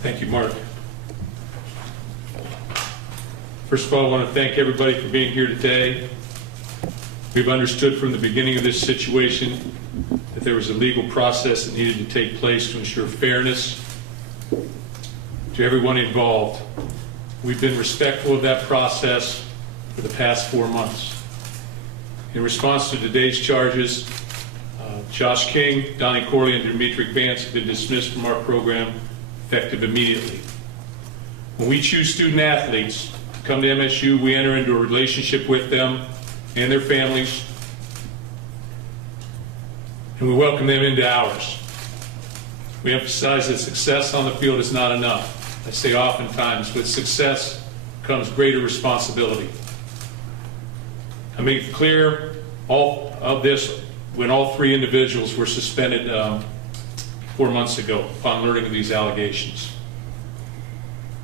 Thank you, Mark. First of all, I want to thank everybody for being here today. We've understood from the beginning of this situation that there was a legal process that needed to take place to ensure fairness to everyone involved. We've been respectful of that process for the past 4 months. In response to today's charges, Josh King, Donnie Corley, and Dimitri Vance have been dismissed from our program effective immediately. When we choose student athletes to come to MSU, we enter into a relationship with them and their families, and we welcome them into ours. We emphasize that success on the field is not enough. I say oftentimes, with success comes greater responsibility. I make it clear all of this when all 3 individuals were suspended 4 months ago upon learning of these allegations.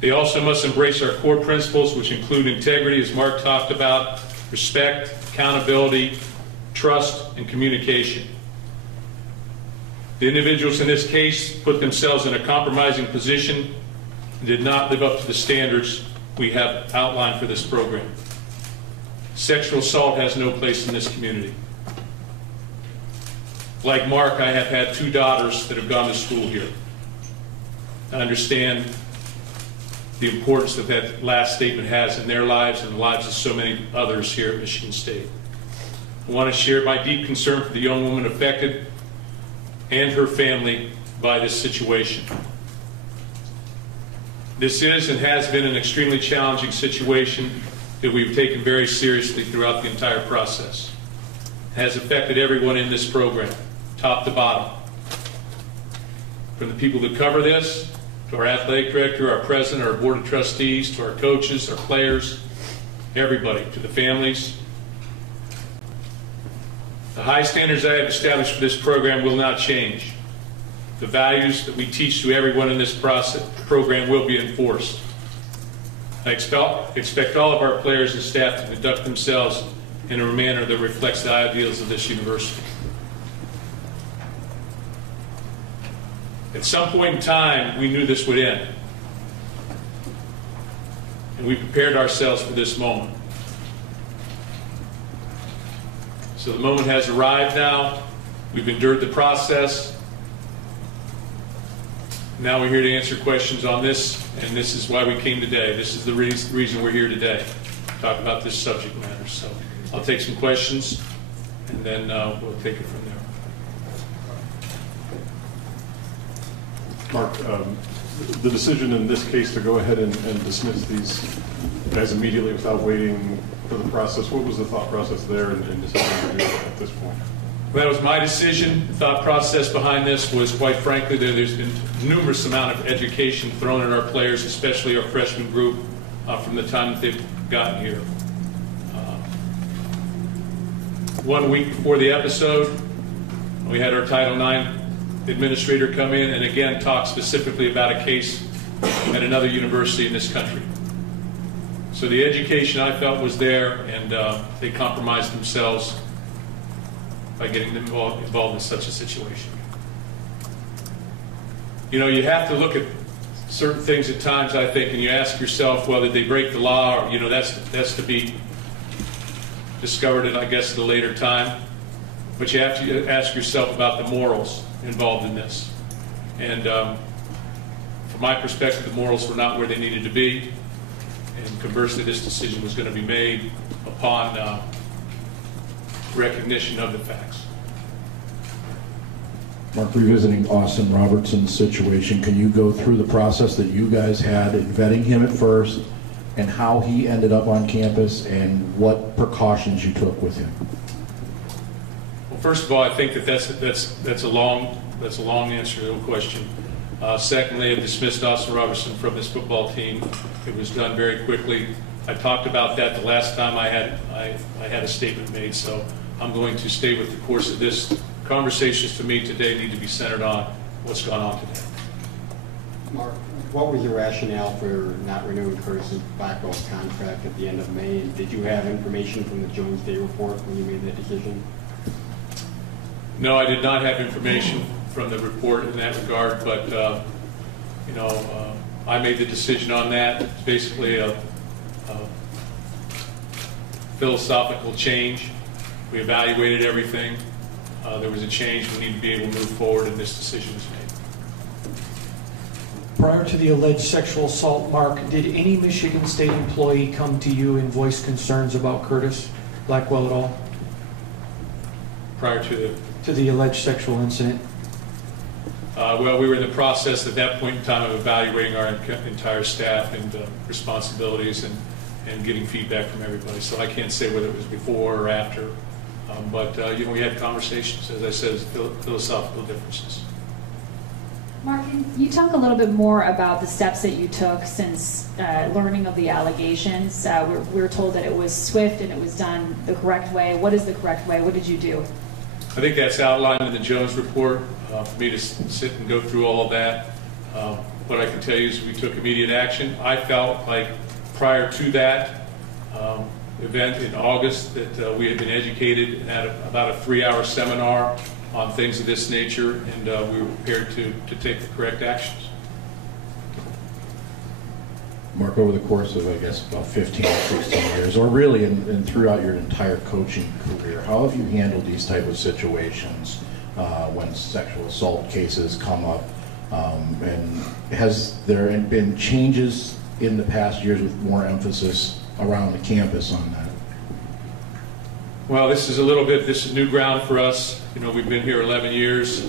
They also must embrace our core principles, which include integrity, as Mark talked about, respect, accountability, trust, and communication. The individuals in this case put themselves in a compromising position and did not live up to the standards we have outlined for this program. Sexual assault has no place in this community. Like Mark, I have had 2 daughters that have gone to school here. I understand the importance that that last statement has in their lives and the lives of so many others here at Michigan State. I want to share my deep concern for the young woman affected and her family by this situation. This is and has been an extremely challenging situation that we've taken very seriously throughout the entire process. It has affected everyone in this program, top to bottom. From the people that cover this, to our athletic director, our president, our board of trustees, to our coaches, our players, everybody, to the families. The high standards I have established for this program will not change. The values that we teach to everyone in this program will be enforced. I expect all of our players and staff to conduct themselves in a manner that reflects the ideals of this university. At some point in time, we knew this would end. And we prepared ourselves for this moment. So the moment has arrived now. We've endured the process. Now we're here to answer questions on this, and this is why we came today. This is the reason we're here today, to talk about this subject matter. So I'll take some questions, and then we'll take it from there. Mark, the decision in this case to go ahead and dismiss these guys immediately without waiting for the process, what was the thought process there in deciding to do it at this point? That was my decision. The thought process behind this was, quite frankly, there's been numerous amount of education thrown at our players, especially our freshman group, from the time that they've gotten here. 1 week before the episode, we had our Title IX administrator come in and again talk specifically about a case at another university in this country. So the education I felt was there, and they compromised themselves by getting them involved in such a situation. You know, you have to look at certain things at times, I think, and you ask yourself whether they break the law, or, you know, that's to be discovered at, I guess, at a later time. But you have to ask yourself about the morals involved in this. And from my perspective, the morals were not where they needed to be. And conversely, this decision was going to be made upon recognition of the facts. Mark, revisiting Dawson Roberson's situation, can you go through the process that you guys had in vetting him at first, and how he ended up on campus, and what precautions you took with him? Well, first of all, I think that's a long answer to the question. Secondly, I dismissed Dawson Roberson from this football team. It was done very quickly. I talked about that the last time I had a statement made, so I'm going to stay with the course of this. Conversations to me today need to be centered on what's gone on today. Mark, what was your rationale for not renewing Curtis Blackwell's contract at the end of May? And did you have information from the Jones Day report when you made that decision? No, I did not have information from the report in that regard, but you know, I made the decision on that. It's basically a philosophical change. We evaluated everything. There was a change. We need to be able to move forward, and this decision was made. Prior to the alleged sexual assault, Mark, did any Michigan State employee come to you and voice concerns about Curtis Blackwell at all? Prior to the alleged sexual incident? well, we were in the process at that point in time of evaluating our entire staff and responsibilities and getting feedback from everybody. So I can't say whether it was before or after. But we had conversations, as I said, philosophical differences. Mark, can you talk a little bit more about the steps that you took since learning of the allegations? We were told that it was swift and it was done the correct way. What is the correct way? What did you do? I think that's outlined in the Jones report. For me to sit and go through all of that, what I can tell you is we took immediate action. I felt like prior to that event in August that we had been educated and had about a 3-hour seminar on things of this nature, and we were prepared to take the correct actions. Mark, over the course of, I guess, about 15 or 16 years, or really in throughout your entire coaching career, how have you handled these type of situations when sexual assault cases come up? And has there been changes in the past years with more emphasis around the campus on that? Well, this is new ground for us. We've been here 11 years.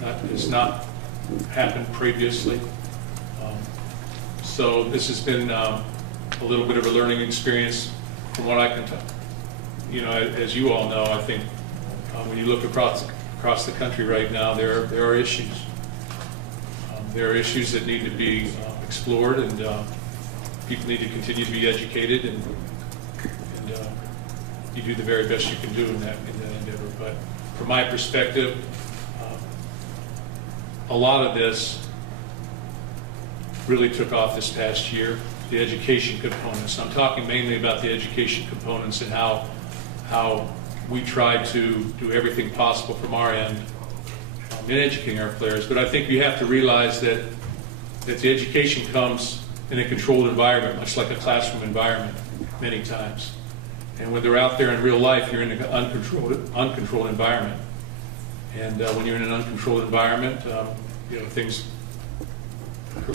That has not happened previously. So this has been a little bit of a learning experience from what I can tell. As you all know, I think when you look across the country right now, there are issues. There are issues that need to be explored, and people need to continue to be educated, and you do the very best you can do in that endeavor. But from my perspective, a lot of this really took off this past year, the education components. I'm talking mainly about the education components and how we tried to do everything possible from our end in educating our players. But I think you have to realize that the education comes in a controlled environment, much like a classroom environment many times. And when they're out there in real life, you're in an uncontrolled environment. And when you're in an uncontrolled environment, things occur.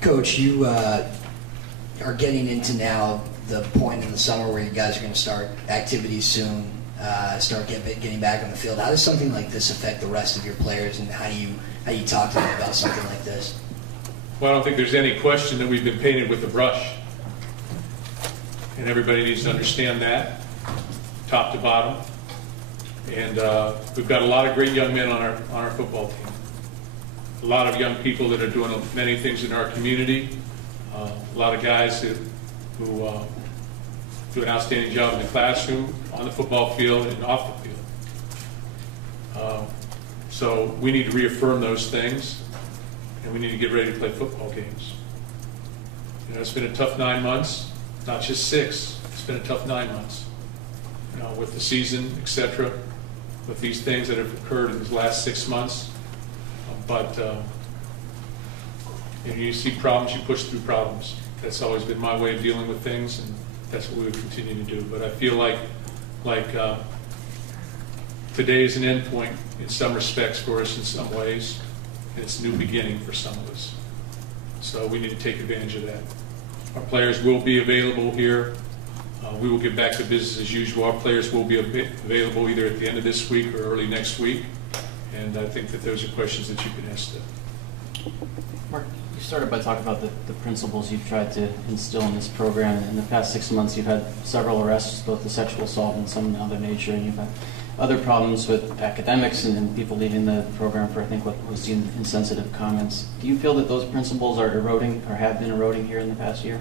Coach, you are getting into now the point in the summer where you guys are going to start activities soon, start getting back on the field. How does something like this affect the rest of your players, and how do you talk to them about something like this? Well, I don't think there's any question that we've been painted with a brush. And everybody needs to understand that, top to bottom. And we've got a lot of great young men on our football team. A lot of young people that are doing many things in our community. A lot of guys who do an outstanding job in the classroom, on the football field, and off the field. So we need to reaffirm those things, and we need to get ready to play football games. It's been a tough 9 months. Not just 6. It's been a tough 9 months. With the season, etc., with these things that have occurred in the last 6 months. But you see problems, you push through problems. That's always been my way of dealing with things, and that's what we would continue to do. But I feel like today is an end point in some respects for us in some ways, and it's a new beginning for some of us. So we need to take advantage of that. Our players will be available here. We will get back to business as usual. Our players will be available either at the end of this week or early next week. And I think that those are questions that you can ask them. Mark, you started by talking about the principles you've tried to instill in this program. In the past 6 months, you've had several arrests, both the sexual assault and some other nature, and you've had other problems with academics and people leaving the program for, I think, what was deemed insensitive comments. Do you feel that those principles are eroding or have been eroding here in the past year?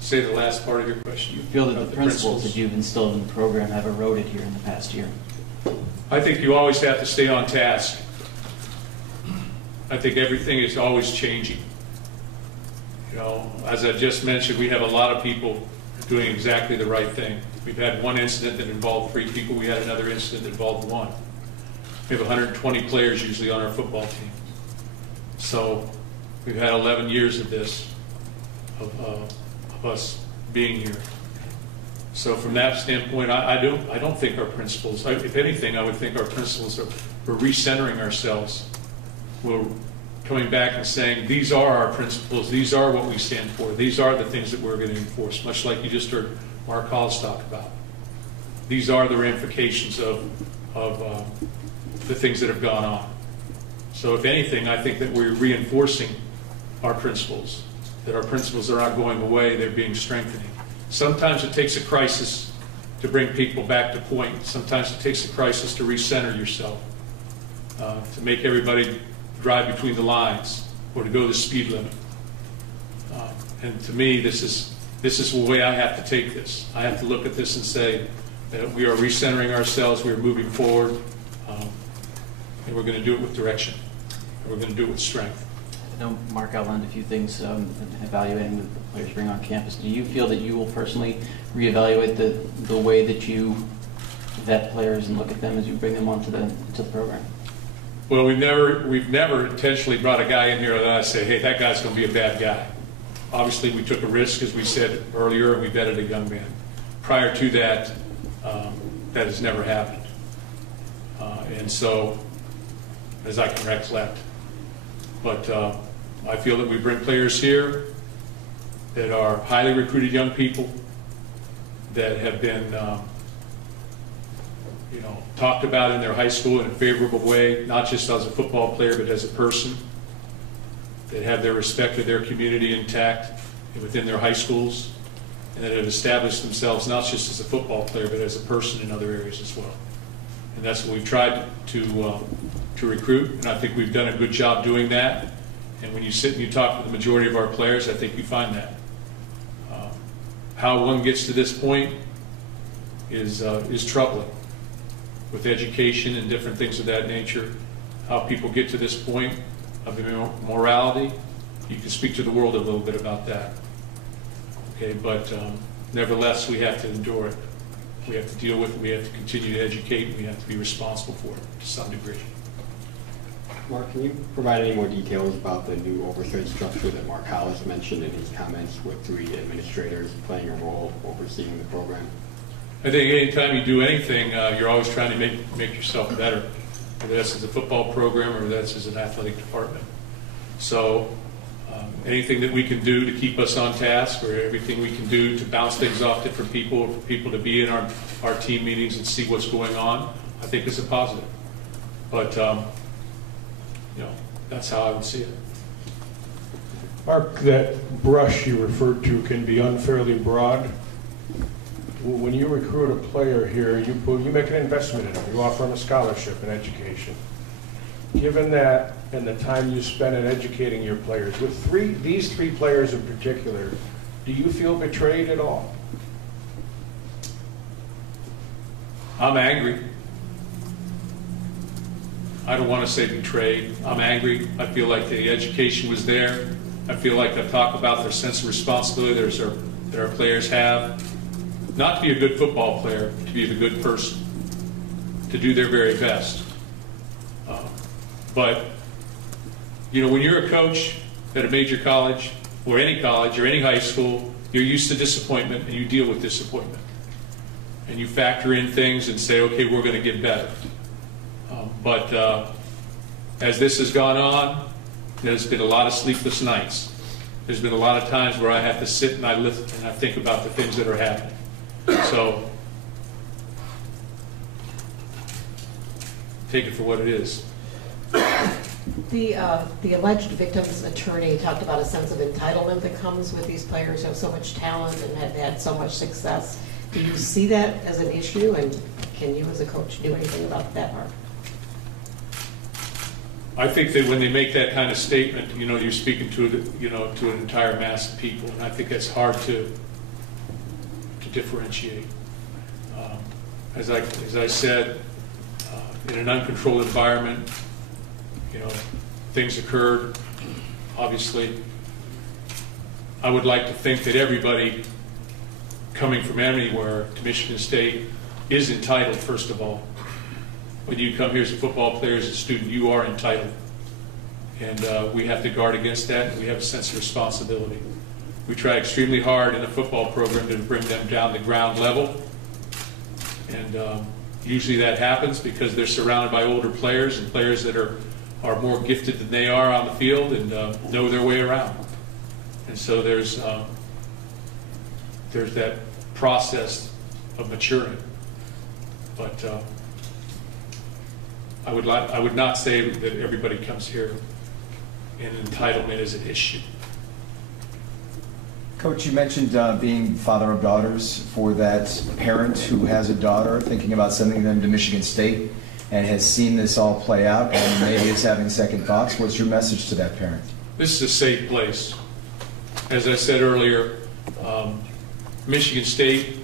Say the last part of your question. Do you feel that the principles that you've instilled in the program have eroded here in the past year? I think you always have to stay on task. I think everything is always changing. As I just mentioned, we have a lot of people doing exactly the right thing. We've had one incident that involved 3 people. We had another incident that involved 1. We have 120 players usually on our football team. So we've had 11 years of this, of us being here. So from that standpoint, I don't think our principles, if anything, I would think our principles are, we're recentering ourselves. We're coming back and saying, these are our principles, these are what we stand for, these are the things that we're going to enforce, much like you just heard Mark Hollis talk about. These are the ramifications of the things that have gone on. So if anything, I think that we're reinforcing our principles, that our principles are not going away, they're being strengthened. Sometimes it takes a crisis to bring people back to point. Sometimes it takes a crisis to recenter yourself, to make everybody drive between the lines or to go the speed limit. And to me, this is the way I have to take this. I have to look at this and say that we are recentering ourselves, we are moving forward, and we're going to do it with direction, and we're going to do it with strength. I know Mark outlined a few things in evaluating the players bring on campus. Do you feel that you will personally reevaluate the way that you vet players and look at them as you bring them onto the program? Well, we've never intentionally brought a guy in here that I say, hey, that guy's going to be a bad guy. Obviously, we took a risk, as we said earlier, and we vetted a young man. Prior to that, that has never happened. And so, as I can recollect. But I feel that we bring players here that are highly recruited young people that have been talked about in their high school in a favorable way, not just as a football player, but as a person, that have their respect of their community intact within their high schools, and that have established themselves not just as a football player, but as a person in other areas as well. And that's what we've tried to recruit, and I think we've done a good job doing that. And when you sit and you talk to the majority of our players, I think you find that. How one gets to this point is troubling, with education and different things of that nature. How people get to this point of morality, you can speak to the world a little bit about that. Okay, but nevertheless, we have to endure it. We have to deal with it. We have to continue to educate. And we have to be responsible for it to some degree. Mark, can you provide any more details about the new Overstretch structure that Mark Hollis mentioned in his comments, with 3 administrators playing a role overseeing the program? I think anytime you do anything, you're always trying to make yourself better, whether that's as a football program or that's as an athletic department. So anything that we can do to keep us on task, or everything we can do to bounce things off different people, for people to be in our team meetings and see what's going on, I think is a positive. But that's how I would see it. Mark, that brush you referred to can be unfairly broad. When you recruit a player here, you make an investment in him. You offer him a scholarship and education. Given that and the time you spend in educating your players, with these three players in particular, do you feel betrayed at all? I'm angry. I don't want to say betrayed. I'm angry. I feel like the education was there. I feel like I've talked about their sense of responsibility that our players have. Not to be a good football player, to be a good person, to do their very best. But, when you're a coach at a major college or any high school, you're used to disappointment, and you deal with disappointment. And you factor in things and say, okay, we're going to get better. But as this has gone on, there's been a lot of sleepless nights. There's been a lot of times where I have to sit and I think about the things that are happening. So take it for what it is. The alleged victim's attorney talked about a sense of entitlement that comes with these players who have so much talent and have had so much success. Do you see that as an issue, and can you as a coach do anything about that, Mark? I think that when they make that kind of statement, you're speaking to an entire mass of people, and I think that's hard to differentiate. As I said, in an uncontrolled environment, things occurred. Obviously, I would like to think that everybody coming from anywhere to Michigan State is entitled, first of all, when you come here as a football player, as a student, you are entitled. And we have to guard against that, and we have a sense of responsibility. We try extremely hard in the football program to bring them down to ground level. And usually that happens because they're surrounded by older players and players that are more gifted than they are on the field and know their way around. And so there's that process of maturing. But I would not say that everybody comes here and entitlement is an issue. Coach, you mentioned being father of daughters. For that parent who has a daughter thinking about sending them to Michigan State and has seen this all play out and maybe is having second thoughts, what's your message to that parent? This is a safe place. As I said earlier, Michigan State,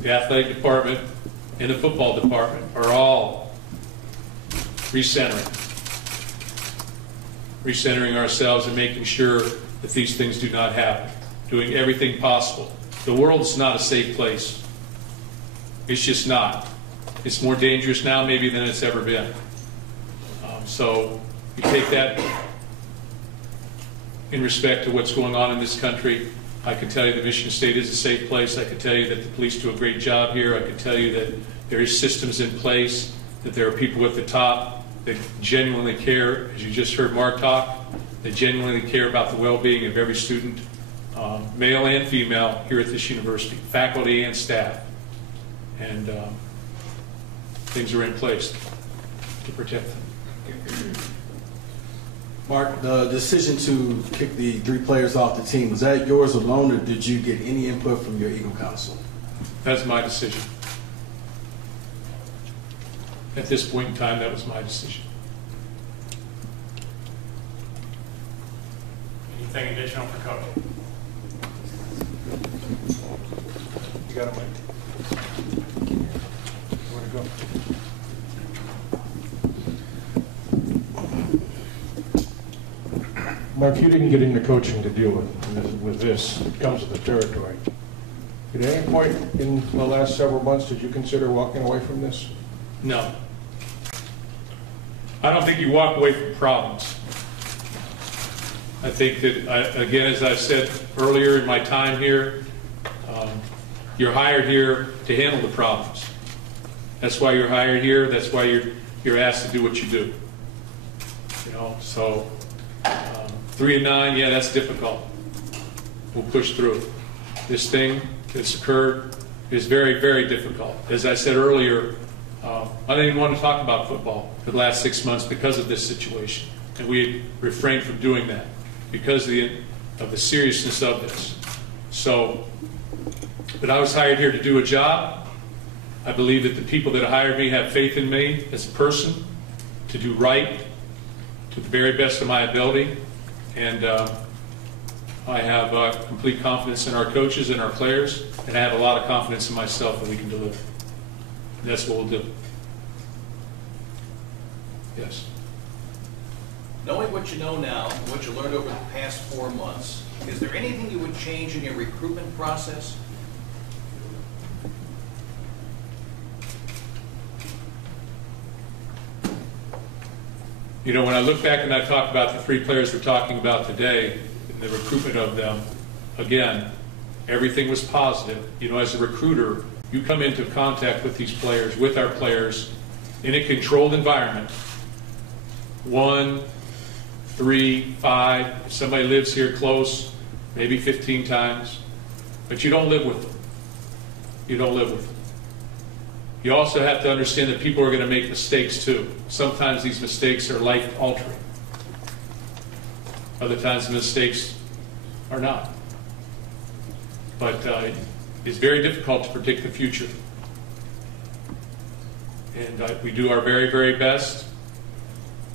the athletic department, and the football department are all recentering ourselves and making sure that these things do not happen, doing everything possible. The world is not a safe place. It's just not. It's more dangerous now maybe than it's ever been. So you take that in respect to what's going on in this country. I can tell you that Michigan State is a safe place. I can tell you that the police do a great job here. I can tell you that there is systems in place, that there are people at the top that genuinely care, as you just heard Mark talk, they genuinely care about the well-being of every student, male and female, here at this university, faculty and staff. And things are in place to protect them. Mark, the decision to kick the 3 players off the team, was that yours alone, or did you get any input from your Eagle Council? That's my decision. At this point in time, that was my decision. Anything additional for Coach? You got it, Mike? Where to go? Mark, you didn't get into coaching to deal with this. It comes with the territory. At any point in the last several months, did you consider walking away from this? No. I don't think you walk away from problems. I think that, again, as I said earlier in my time here, you're hired here to handle the problems. That's why you're hired here. That's why you're asked to do what you do. You know, so 3-9, yeah, that's difficult. We'll push through. This thing that's occurred is very, very difficult. As I said earlier, I didn't even want to talk about football for the last 6 months because of this situation. And we refrained from doing that because of the seriousness of this. So, but I was hired here to do a job. I believe that the people that hired me have faith in me as a person to do right to the very best of my ability. And I have complete confidence in our coaches and our players, and I have a lot of confidence in myself that we can deliver. And that's what we'll do. Yes. Knowing what you know now, and what you learned over the past 4 months, is there anything you would change in your recruitment process? You know, when I look back and I talk about the 3 players we're talking about today, and the recruitment of them, again, everything was positive. You know, as a recruiter, you come into contact with these players, with our players, in a controlled environment. 1, 3, 5, if somebody lives here close, maybe 15 times, but you don't live with them. You don't live with them. You also have to understand that people are going to make mistakes too. Sometimes these mistakes are life-altering. Other times the mistakes are not. But it's very difficult to predict the future. And we do our very, very best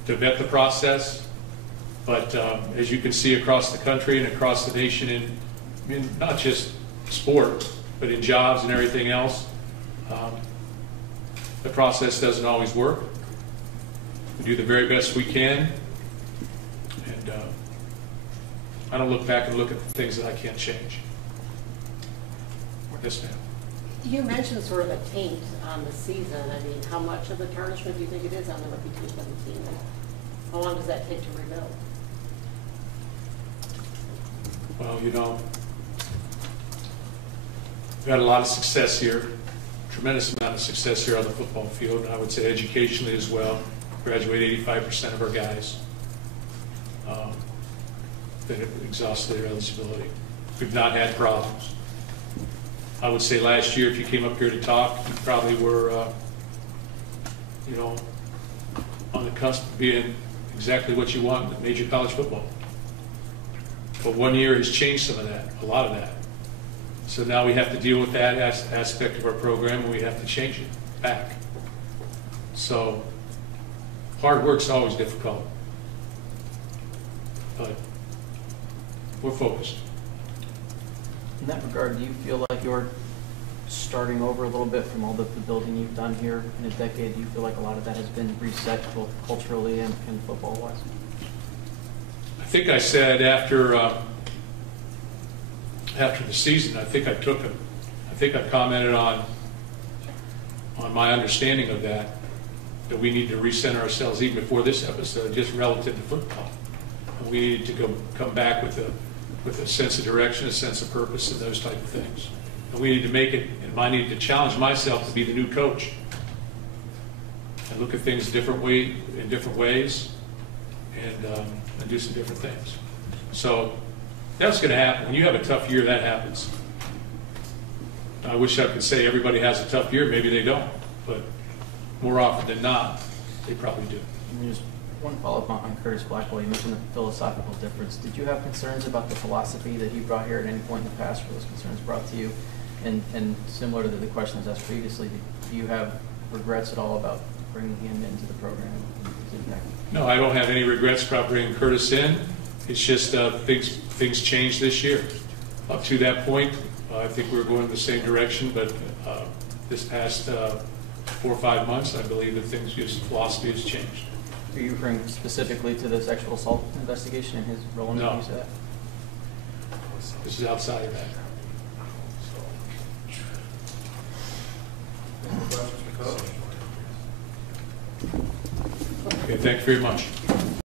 to vet the process. But as you can see across the country and across the nation, in not just sport, but in jobs and everything else, the process doesn't always work. We do the very best we can. And I don't look back and look at the things that I can't change. Yes, ma'am. You mentioned sort of a taint on the season. I mean, how much of a tarnishment do you think it is on the reputation of the team? And how long does that take to rebuild? Well, we've had a lot of success here, tremendous amount of success here on the football field. I would say educationally as well. Graduate 85% of our guys that have exhausted their eligibility. We've not had problems. I would say last year, if you came up here to talk, you probably were, on the cusp of being exactly what you want in major college football. But 1 year has changed some of that, a lot of that. So now we have to deal with that aspect of our program, and we have to change it back. So hard work's always difficult, but we're focused. In that regard, do you feel like you're starting over a little bit from all the building you've done here in a decade? Do you feel like a lot of that has been reset both culturally and football-wise? I think I said after the season, I think I commented on my understanding of that we need to recenter ourselves even before this episode, just relative to football. And we need to come back with a sense of direction, a sense of purpose, and those type of things. And we need to make it, and I need to challenge myself to be the new coach and look at things in different ways, and do some different things. So that's going to happen. When you have a tough year, that happens. I wish I could say everybody has a tough year. Maybe they don't, but more often than not, they probably do. And just one follow-up on Curtis Blackwell. You mentioned the philosophical difference. Did you have concerns about the philosophy that he brought here at any point in the past? Were those concerns brought to you? And similar to the question I was asked previously, do you have regrets at all about bringing him into the program? No, I don't have any regrets about bringing Curtis in. It's just things changed this year. Up to that point, I think we were going in the same direction, but this past 4 or 5 months, I believe that philosophy has changed. Are you referring specifically to the sexual assault investigation and his role in the use of that? This is outside of that. Okay, thank you very much.